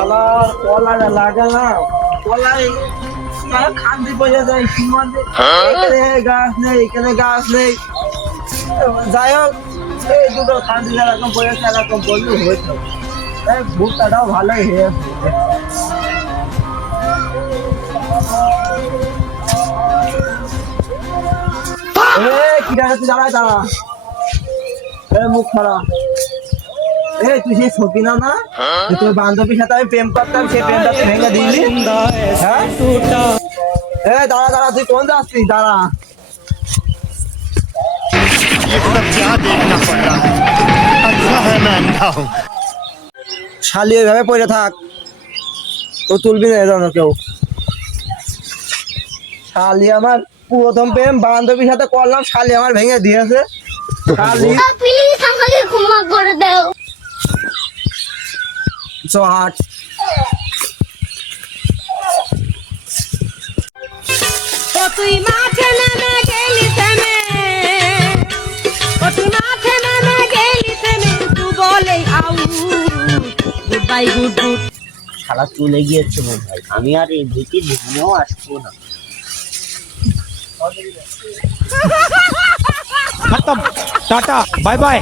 শালার কলাটা লাগে না, কলাই খান্তি পড়ে যায় সীমান্তে, এখানে গাছ নেই, এখানে গাছ নেই। যাই হোক, এই দুটো খান্তি এরকম পড়েছে, এরকম বললে হইতো। ভুট্টাটাও ভালোই হয়েছে। কি দাঁড়াচ্ছি, দাঁড়ায় দাঁড়া, মুখ খারা। তুই সেই ছবি না না, তোর বান্ধবীর সাথে আমি প্রেম করতাম, সেই প্রেমটা তুই ভেঙে দিলি। হ্যাঁ দাঁড়া দাঁড়া, তুই কোন যাচ্ছিস, দাঁড়া। শালি ওইভাবে পড়ে থাক, তো তুলবি না এজন্য কেউ। শালি আমার প্রথম প্রেম বান্ধবীর সাথে করলাম, শালি আমার ভেঙে দিয়েছে। শালি প্লিজ আমাকে ক্ষমা করে দাও। হাট ও তুই মাঠে নেমে গেলি থেমে, ও তুই মাঠে নেমে গেলি থেমে, তুই বলে আউ গুড বাই গুড গুড। শালা চলে গিয়েছে মনে হয়, আমি আর এই ভীতি ধ্যানেও আসবো না। खत्म, टाटा, बाय बाय।